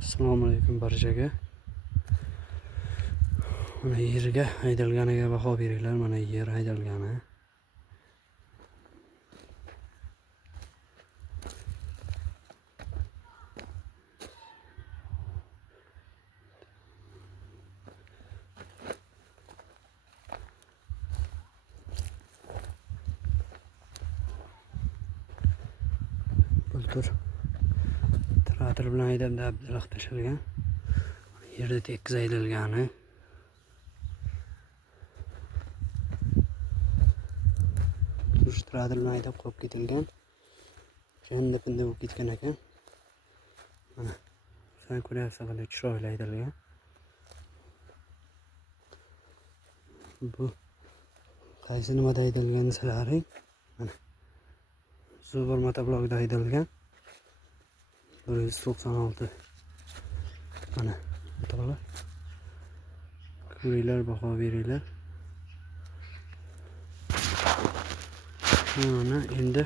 Assalomu alaykum barchaga. Mana yerga haydalganiga baho beringlar. Mana yer haydalgani. Bultur traktor bilan haydab dabdalaq tashalgan. Yerda tekis haydalgani. Traktor bilan haydab qo'yib ketilgan. Shunda bunday bo'lib ketgan ekan. Mana sen ko'ryapsan qanday chiroyli haydalgan. Bu qaysi nimada haydalgan desalar, mana Zubur motoblokda haydalgan. 196. Mana motorlar. Ko'ringlar, baho beringlar. Mana endi